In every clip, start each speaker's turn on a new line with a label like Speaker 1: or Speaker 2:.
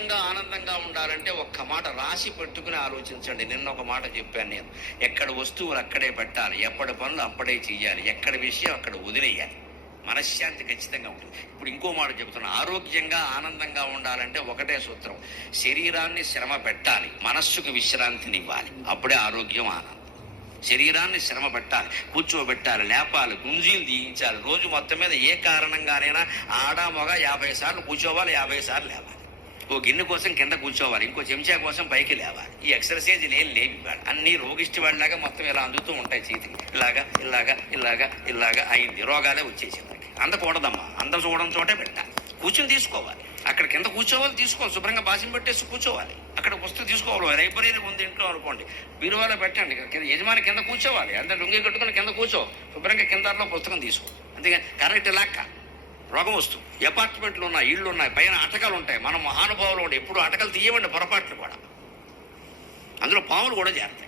Speaker 1: ఆనందంగా ఉండాలంటే ఒక్క మాట రాసి పెట్టుకుని ఆలోచించండి. నిన్న ఒక మాట చెప్పాను నేను. ఎక్కడ వస్తువులు అక్కడే పెట్టాలి. ఎప్పటి పనులు అప్పుడే చెయ్యాలి. ఎక్కడ విషయం అక్కడ వదిలేయాలి. మనశ్శాంతి ఖచ్చితంగా ఉంటుంది. ఇప్పుడు ఇంకో మాట చెబుతున్నా. ఆరోగ్యంగా ఆనందంగా ఉండాలంటే ఒకటే సూత్రం. శరీరాన్ని శ్రమ పెట్టాలి. మనస్సుకు విశ్రాంతిని ఇవ్వాలి అప్పుడే ఆరోగ్యం ఆనందం. శరీరాన్ని శ్రమ పెట్టాలి. కూర్చోబెట్టాలి. లేపాలి. గుంజీలు తీయించాలి. రోజు మొత్తం మీద ఏ కారణంగానైనా ఆడ మగ యాభై సార్లు కూర్చోవాలి యాభై సార్లు లేవాలి ఓ గిన్నె కోసం కింద కూర్చోవాలి ఇంకో చెంచా కోసం పైకి లేవాలి. ఈ ఎక్సర్సైజ్ ఏం లేవి ఇవాళ అన్ని రోగిష్టి వాళ్ళలాగా మొత్తం ఇలా అందుతూ ఉంటాయి చేతికి. ఇలాగా ఇలాగా ఇలాగా ఇలాగా అయింది. రోగాలే వచ్చేసి మనకి. అందకూడదమ్మా అందం చూడడం చోటే పెట్టాలి. కూర్చుని తీసుకోవాలి. అక్కడ కింద కూర్చోవాలి తీసుకోవాలి. శుభ్రంగా బాసిన పెట్టేసి కూర్చోవాలి. అక్కడ వస్తువు తీసుకోవాలి. లైబ్రరీ ఉంది ఇంట్లో అనుకోండి. బీరువాలో పెట్టండి. కింద యజమాని కింద కూర్చోవాలి. అంటే లుంగి కట్టుకుని కింద కూర్చో. శుభ్రంగా కిందలో పుస్తకం తీసుకో. అంతేగా కరెక్ట్ లాక్క రోగం వస్తుంది. అపార్ట్మెంట్లు ఉన్నాయి ఇళ్ళు ఉన్నాయి పైన అటకలు ఉంటాయి. మనం మహానుభావులు ఉండే ఎప్పుడు అటకలు తీయమండి పొరపాట్లు కూడా. అందులో పాములు కూడా చేరతాయి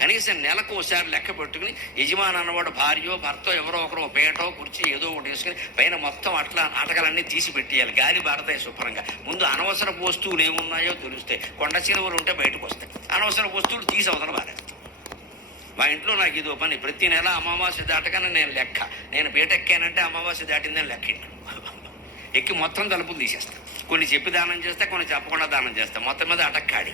Speaker 1: కనీసం నెలకు ఒకసారి లెక్క పెట్టుకుని యజమాని అన్నవాడు భార్యో భర్త ఎవరో ఒకరు పేటో కుర్చీ ఏదో ఒకటి వేసుకుని పైన మొత్తం అట్లా అటకలన్నీ తీసి పెట్టేయాలి. గాలి పారతాయి శుభ్రంగా. ముందు అనవసర వస్తువులు ఏమున్నాయో తెలుస్తాయి. కొండ చిలువలు ఉంటే బయటకు వస్తాయి. అనవసర వస్తువులు తీసి అవతల బారేస్తాయి మా ఇంట్లో నాకు ఇది పని. ప్రతి నెల అమావాస్య దాటగానే నేను లెక్క. నేను పీటెక్కానంటే అమావాస్య దాటిందని లెక్క ఇంట్లో. ఎక్కి మొత్తం తలుపులు తీసేస్తాను కొన్ని చెప్పి దానం చేస్తా కొన్ని చెప్పకుండా దానం చేస్తా. మొత్తం మీద అటక్కాడి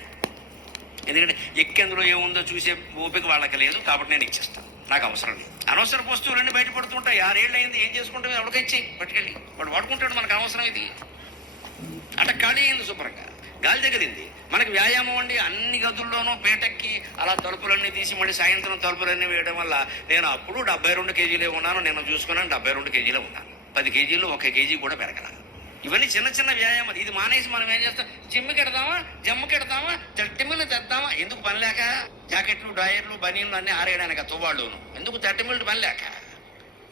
Speaker 1: ఎందుకంటే ఎక్కేందులో ఏముందో చూసే ఓపిక వాళ్ళకి లేదు కాబట్టి నేను ఇచ్చేస్తాను నాకు అవసరం లేదు. అనవసర వస్తువులన్నీ బయటపడుతుంటాయి ఆరేళ్ళు అయింది ఏం చేసుకుంటాం ఎవరికిచ్చి పట్టుకెళ్ళి. వాడు వాడుకుంటాడు మనకు అవసరం ఇది. అట ఖాళీ అయింది శుభ్రంగా. గాలి తగిలింది మనకి వ్యాయామం అండి. అన్ని గదుల్లోనూ పేటెక్కి అలా తలుపులన్నీ తీసి మళ్ళీ సాయంత్రం తలుపులన్నీ వేయడం వల్ల నేను అప్పుడు డెబ్బై రెండు కేజీలే ఉన్నాను. నేను చూసుకున్నాను డెబ్బై రెండు కేజీలే ఉన్నాను. పది కేజీలు ఒక కేజీ కూడా పెరగల. ఇవన్నీ చిన్న చిన్న వ్యాయామాలు. ఇది మానేసి మనం ఏం చేస్తాం? జిమ్కి ఎడదామా జమ్ముకి ఎడదామా తెట్టిమిల్లు తెద్దామా? ఎందుకు పని లేక? జాకెట్లు డాయర్లు బనీన్లు అన్నీ ఆరేయడానికి తోవాళ్ళును ఎందుకు తెట్టిమిల్లు పని లేక?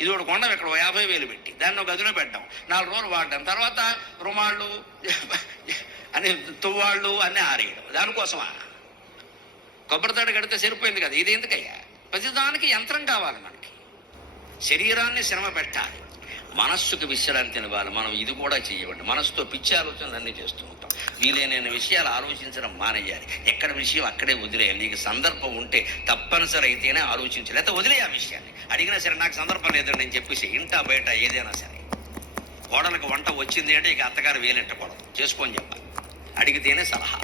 Speaker 1: ఇది ఒకటి కొండం ఇక్కడ యాభై వేలు పెట్టి. దాన్ని ఒక గదిలో పెట్టాం. నాలుగు రోజులు వాడడం. తర్వాత రుమాళ్ళు అని తువ్వాళ్ళు అన్నీ ఆరేయడం. దానికోసమా? కొబ్బరి తాడు కడితే సరిపోయింది కదా. ఇది ఎందుకయ్యా? ప్రతిదానికి యంత్రం కావాలి మనకి. శరీరాన్ని శ్రమ పెట్టాలి. మనస్సుకు విశ్రాంతిని ఇవ్వాలి. మనం ఇది కూడా చేయవండి మనస్సుతో పిచ్చి ఆలోచనలు అన్నీ చేస్తూ ఉంటాం. వీలైన విషయాలు ఆలోచించడం మానేయాలి. ఎక్కడ విషయం అక్కడే వదిలేయాలి. నీకు సందర్భం ఉంటే తప్పనిసరి అయితేనే ఆలోచించాలి. లేకపోతే వదిలే ఆ విషయాన్ని. అడిగినా సరే నాకు సందర్భం లేదండి నేను చెప్పేసి ఇంటా బయట ఏదైనా సరే. కోడలకు వంట వచ్చింది అంటే ఇక అత్తగారు వేలెట్టకూడదు చేసుకొని చెప్పాలి. అడిగితేనే సలహా.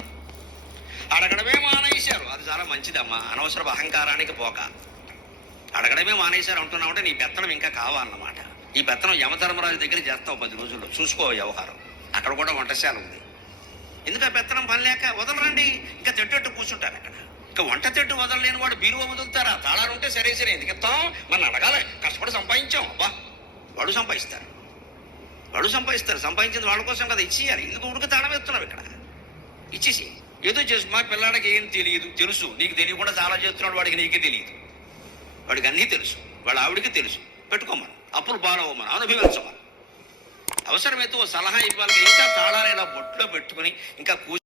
Speaker 1: అడగడమే మానేశారు. అది చాలా మంచిదమ్మా. అనవసర అహంకారానికి పోక. అడగడమే మానేశారు అంటున్నామంటే నీ పెత్తనం ఇంకా కావాలన్నమాట. ఈ పెత్తనం యమధర్మరాజు దగ్గర చేస్తావు పది రోజుల్లో. చూసుకో వ్యవహారం. అక్కడ కూడా వంటశాల ఉంది. ఎందుకు ఆ పెత్తనం పని లేక వదలరండి? ఇంకా తిట్టట్టు కూర్చుంటారు అక్కడ. ఇంకా వంట తెట్టు వదలలేని వాడు బీరువా వదులుతారా? తాళాలు ఉంటే సరే సరే ఎందుకు ఇస్తాం మనం అడగాలి. కష్టపడి సంపాదించాం. అబ్బా వాడు సంపాదిస్తారు. వాడు సంపాదిస్తారు. సంపాదించింది వాళ్ళ కోసం కదా ఇచ్చేయాలి. ఎందుకు ఉడికి తాళం ఎత్తున్నావు ఇక్కడ. ఇచ్చేసి ఏదో చేసు. మా పిల్లాడికి ఏం తెలియదు. తెలుసు. నీకు తెలియకుండా చాలా చేస్తున్నాడు వాడికి నీకే తెలియదు. వాడికి అన్నీ తెలుసు. వాళ్ళ ఆవిడికి తెలుసు. పెట్టుకోమను. అప్పులు పాలవమను అనుభవించమను. అవసరమైతే ఓ సలహా ఇవ్వాలి. ఇంకా తాళాలు ఇలా బొట్టులో పెట్టుకుని ఇంకా కూ